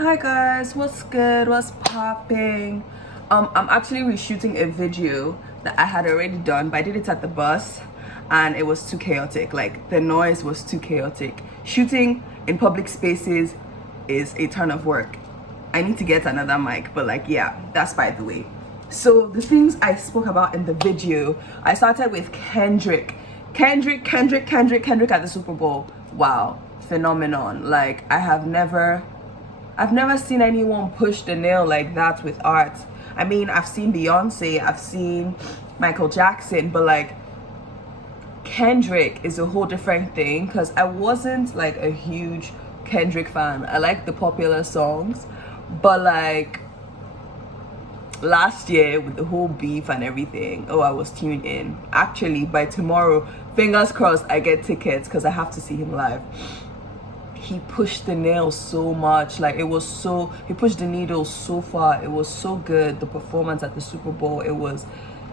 Hi guys, what's good? What's popping? I'm actually reshooting a video that I had already done, but I did it at the bus and it was too chaotic. Like the noise was too chaotic. Shooting in public spaces is a ton of work. I need to get another mic, but like yeah, that's by the way. So the things I spoke about in the video, I started with Kendrick at the Super Bowl. Wow, phenomenon. Like I've never seen anyone push the nail like that with art. I mean, I've seen Beyonce, I've seen Michael Jackson, but like Kendrick is a whole different thing because I wasn't like a huge Kendrick fan. I like the popular songs, but like last year with the whole beef and everything, oh, I was tuned in. Actually, by tomorrow, fingers crossed, I get tickets because I have to see him live. He pushed the nail so much, like he pushed the needle so far. It was so good. The performance at the Super Bowl, it was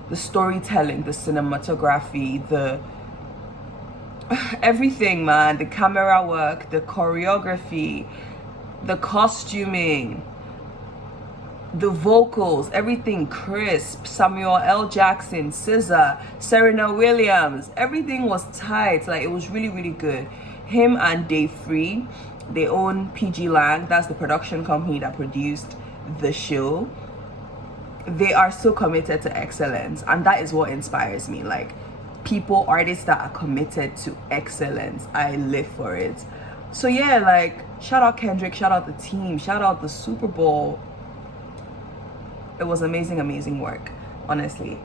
the storytelling, the cinematography, the everything, man. The camera work, the choreography, the costuming, the vocals, everything crisp. Samuel L. Jackson, SZA, Serena Williams, everything was tight. Like it was really, really good. Him and Dave Free, they own PG Lang. That's the production company that produced the show. They are so committed to excellence, and that is what inspires me. Like artists that are committed to excellence, I live for it. So yeah, like shout out Kendrick, shout out the team, shout out the Super Bowl. It was amazing work, honestly.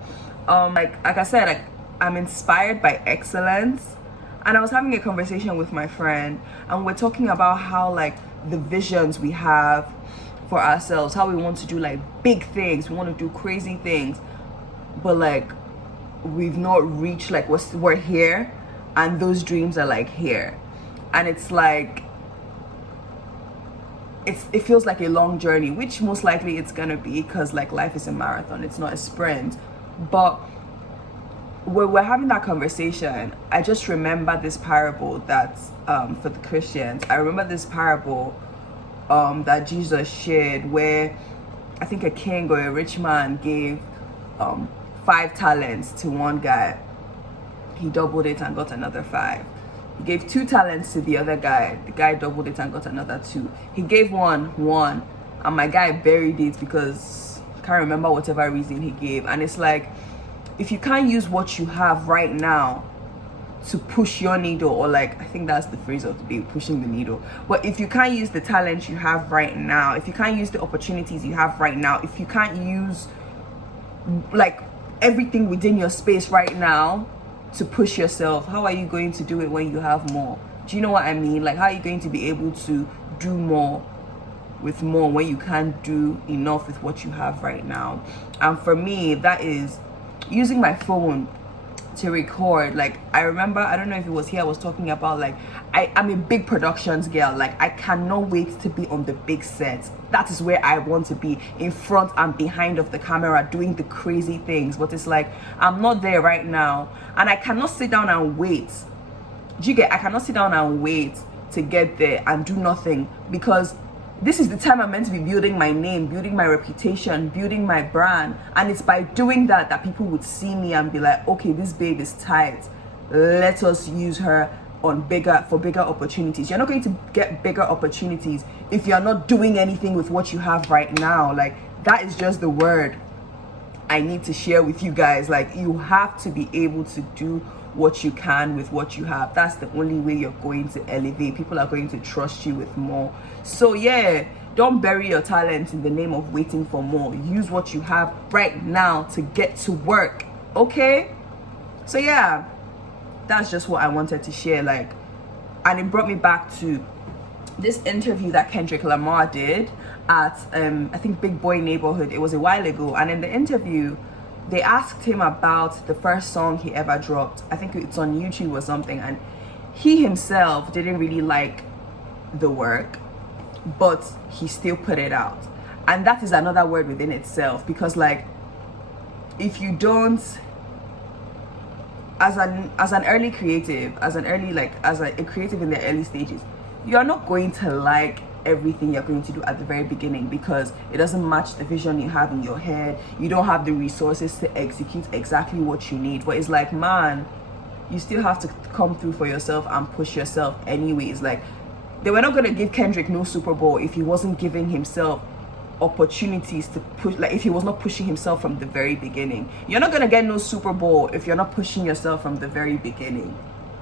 Like I said, like I'm inspired by excellence. And I was having a conversation with my friend, and we're talking about how like the visions we have for ourselves, how we want to do like big things, we want to do crazy things, but like we've not reached, like we're here and those dreams are like here, and it's like it feels like a long journey, which most likely it's gonna be because like life is a marathon, it's not a sprint. But when we're having that conversation, I just remember this parable that's for the Christians. I remember this parable that Jesus shared, where I think a king or a rich man gave 5 talents to one guy. He doubled it and got another 5. He gave 2 talents to the other guy. The guy doubled it and got another 2. He gave one, and my guy buried it because I can't remember whatever reason he gave. And it's like, if you can't use what you have right now to push your needle, or like I think that's the phrase of the day, pushing the needle. But if you can't use the talent you have right now, if you can't use the opportunities you have right now, if you can't use like everything within your space right now to push yourself, how are you going to do it when you have more? Do you know what I mean? Like, how are you going to be able to do more with more when you can't do enough with what you have right now? And for me, that is using my phone to record. Like I remember, I don't know if it was here, I was talking about like I'm a big productions girl. Like I cannot wait to be on the big sets. That is where I want to be, in front and behind of the camera, doing the crazy things. But it's like I'm not there right now, and I cannot sit down and wait. Do you get? I cannot sit down and wait to get there and do nothing, because this is the time I'm meant to be building my name, building my reputation, building my brand. And it's by doing that that people would see me and be like, okay, this babe is tight. Let us use her for bigger opportunities. You're not going to get bigger opportunities if you're not doing anything with what you have right now. Like that is just the word I need to share with you guys. Like you have to be able to do what you can with what you have. That's the only way you're going to elevate. People are going to trust you with more. So yeah, don't bury your talent in the name of waiting for more. Use what you have right now to get to work. Okay? So yeah, that's just what I wanted to share. Like, and it brought me back to this interview that Kendrick Lamar did at I think Big Boy Neighborhood. It was a while ago, and in the interview they asked him about the first song he ever dropped. I think it's on YouTube or something, and he himself didn't really like the work, but he still put it out. And that is another word within itself, because like if you don't, as an early creative, as a creative in the early stages, you're not going to like everything you're going to do at the very beginning, because it doesn't match the vision you have in your head. You don't have the resources to execute exactly what you need. But it's like, man, you still have to come through for yourself and push yourself anyways. Like, they were not going to give Kendrick no Super Bowl if he wasn't giving himself opportunities to push, like if he was not pushing himself from the very beginning. You're not going to get no Super Bowl if you're not pushing yourself from the very beginning.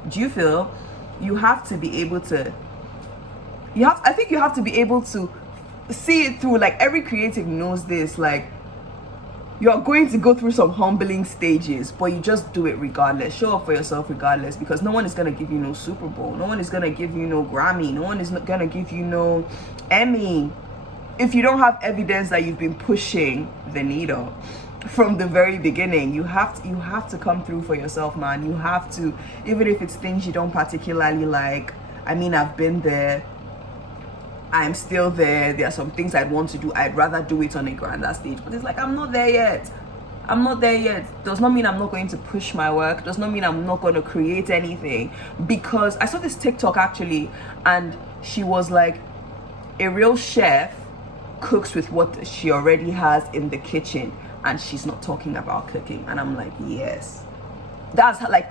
Do you feel? You have to be able to, I think you have to be able to see it through. Like, every creative knows this. Like, you're going to go through some humbling stages, but you just do it regardless. Show up for yourself regardless, because no one is going to give you no Super Bowl. No one is going to give you no Grammy. No one is going to give you no Emmy if you don't have evidence that you've been pushing the needle from the very beginning. You have to come through for yourself, man. You have to, even if it's things you don't particularly like. I mean, I've been there. I'm still there. There are some things I'd want to do. I'd rather do it on a grander stage. But it's like, I'm not there yet. I'm not there yet. Does not mean I'm not going to push my work. Does not mean I'm not going to create anything. Because I saw this TikTok actually, and she was like, a real chef cooks with what she already has in the kitchen, and she's not talking about cooking. And I'm like, yes. That's how, like,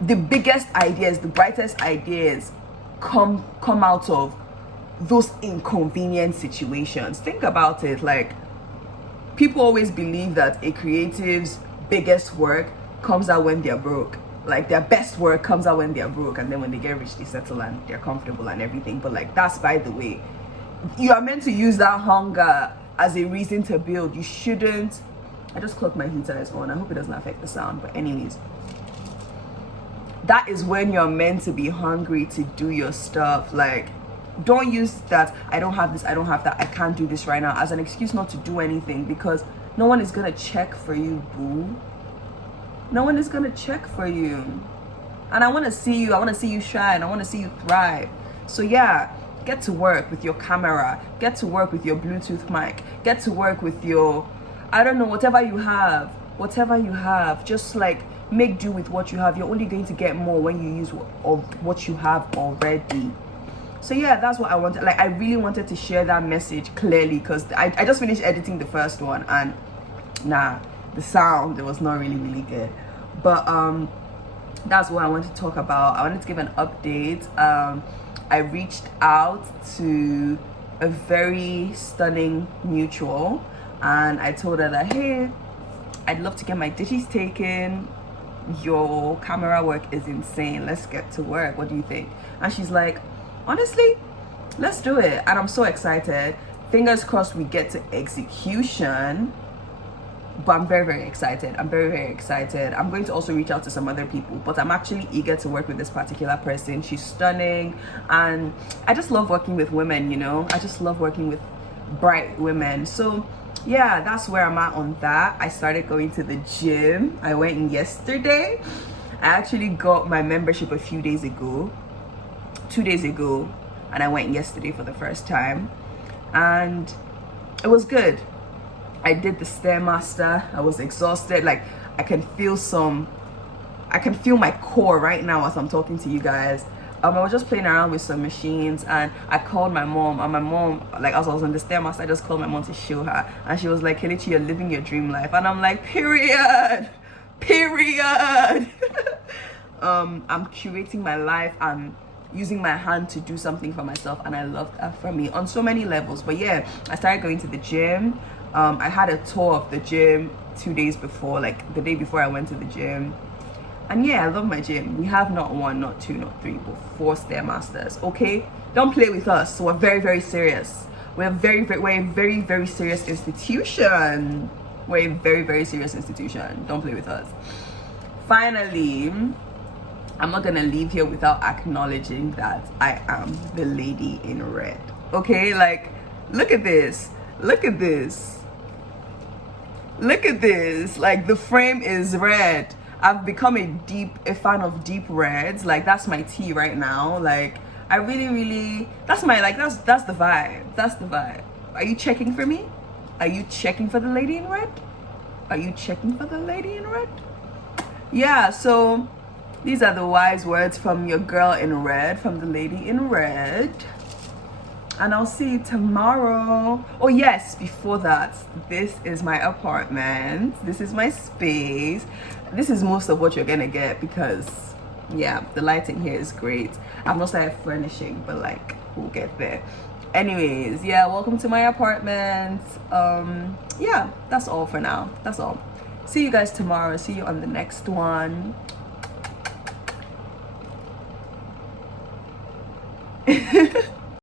the biggest ideas, the brightest ideas come out of those inconvenient situations. Think about it. Like, people always believe that a creative's biggest work comes out when they're broke. Like, their best work comes out when they're broke, and then when they get rich, they settle and they're comfortable and everything. But like, that's by the way. You are meant to use that hunger as a reason to build. You shouldn't. I just clocked my heater is on. I hope it doesn't affect the sound. But anyways, that is when you're meant to be hungry to do your stuff. Like, don't use that I don't have this, I don't have that, I can't do this right now as an excuse not to do anything, because no one is gonna check for you, boo. No one is gonna check for you. And I want to see you shine. I want to see you thrive. So yeah, get to work with your camera, get to work with your Bluetooth mic, get to work with your, I don't know, whatever you have, just like make do with what you have. You're only going to get more when you use what you have already. So yeah, that's what I wanted. Like, I really wanted to share that message clearly, because I just finished editing the first one, and the sound, it was not really good. But that's what I wanted to talk about. I wanted to give an update. I reached out to a very stunning mutual, and I told her that, hey, I'd love to get my digits taken. Your camera work is insane. Let's get to work. What do you think? And she's like, honestly, let's do it. And I'm so excited. Fingers crossed we get to execution. But I'm very excited. I'm very excited. I'm going to also reach out to some other people, but I'm actually eager to work with this particular person. She's stunning, and I just love working with women, you know. I just love working with bright women. So yeah, that's where I'm at on that. I started going to the gym. I went in yesterday. I actually got my membership a few days ago. 2 days ago, and I went yesterday for the first time, and it was good. I did the Stairmaster. I was exhausted. Like, I can feel my core right now as I'm talking to you guys. I was just playing around with some machines, and I called my mom, and my mom, like, as I was on the Stairmaster, I just called my mom to show her, and she was like, Kelechi, you're living your dream life. And I'm like, period. I'm curating my life. I'm using my hand to do something for myself, and I love that for me on so many levels. But yeah, I started going to the gym. I had a tour of the gym 2 days before, like the day before I went to the gym. And yeah, I love my gym. We have not 1, not 2, not 3, but 4 Stairmasters. Okay, don't play with us. So we're very serious. We're a very serious institution. We're a very serious institution. Don't play with us. Finally, I'm not gonna leave here without acknowledging that I am the lady in red. Okay, like, look at this. Like, the frame is red. I've become a fan of deep reds. Like, that's my tea right now. Like, I really, that's the vibe. Are you checking for me? Are you checking for the lady in red? Yeah, so these are the wise words from your girl in red, from the lady in red. and I'll see you tomorrow. Oh yes, before that, this is my apartment, this is my space, this is most of what you're gonna get because yeah, the lighting here is great. I've not started furnishing, but like we'll get there. Anyways, yeah, welcome to my apartment. Yeah, that's all for now. That's all. See you guys tomorrow. See you on the next one.